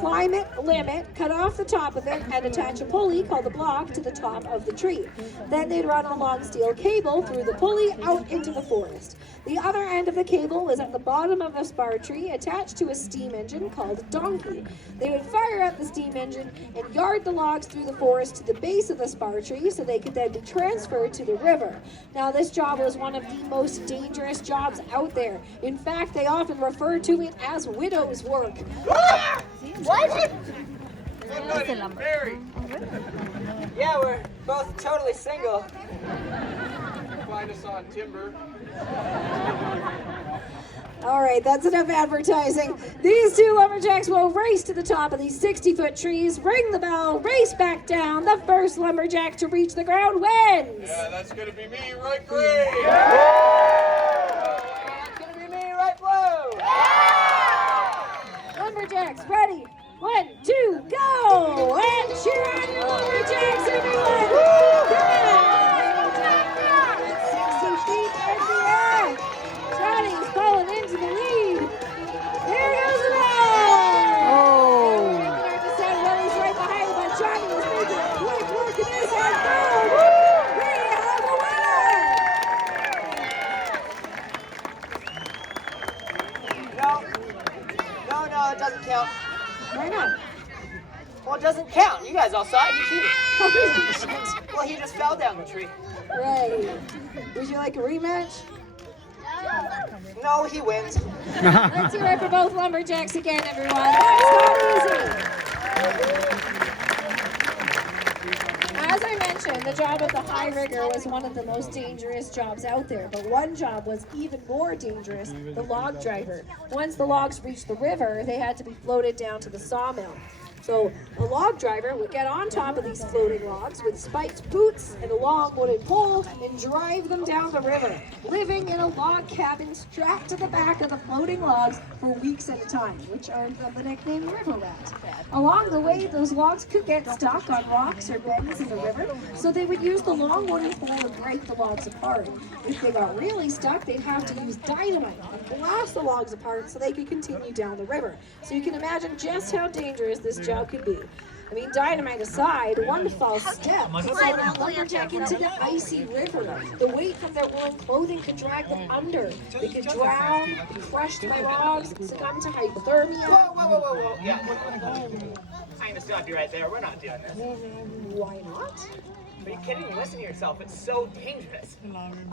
climb it, limb it, cut off the top of it, and attach a pulley called the block to the top of the tree. Then they'd run a long steel cable through the pulley out into the forest. The other end of the cable was at the bottom of the spar tree, attached to a steam engine called a donkey. They would fire up the steam engine and yard the logs through the forest to the base of the spar tree so they could then be transferred to the river. Now, this job was one of the most dangerous jobs out there. In fact, they often refer to it as widow's work. What? I'm not even married. Yeah, we're both totally single. Find us on Timber. All right, that's enough advertising. These two lumberjacks will race to the top of these 60-foot trees, ring the bell, race back down. The first lumberjack to reach the ground wins. Yeah, that's gonna be me, right green. That's gonna be me, right blue. Lumberjacks, ready? 1, 2, go! And cheer on your lumberjacks, everyone! Come on! 60 feet in the air. Johnny's falling into the lead. There goes the ball! Oh! Hard to say Willie's right behind him, but Johnny is making quick work of this and third. We have a No, it doesn't count. winner! Why not? Well, it doesn't count. You guys all saw it. You cheated. Well, he just fell down the tree. Right. Would you like a rematch? No, he wins. Let's hear it for both lumberjacks again, everyone. That's not easy. As I mentioned, the job of the high rigger was one of the most dangerous jobs out there, but one job was even more dangerous, the log driver. Once the logs reached the river, they had to be floated down to the sawmill. So a log driver would get on top of these floating logs with spiked boots and a long wooden pole and drive them down the river, living in a log cabin strapped to the back of the floating logs for weeks at a time, which earned them the nickname River Rat. Along the way, those logs could get stuck on rocks or bends in the river, so they would use the long wooden pole to break the logs apart. If they got really stuck, they'd have to use dynamite and blast the logs apart so they could continue down the river. So you can imagine just how dangerous this job could be. I mean, dynamite aside, one false step could send a lumberjack into the icy river. The weight from their woolen clothing could drag them under. They could drown, be crushed by logs, succumb to hypothermia. Whoa. Yeah. I'm gonna stop you right there. We're not doing this. Why not? Are you kidding? Listen to yourself. It's so dangerous.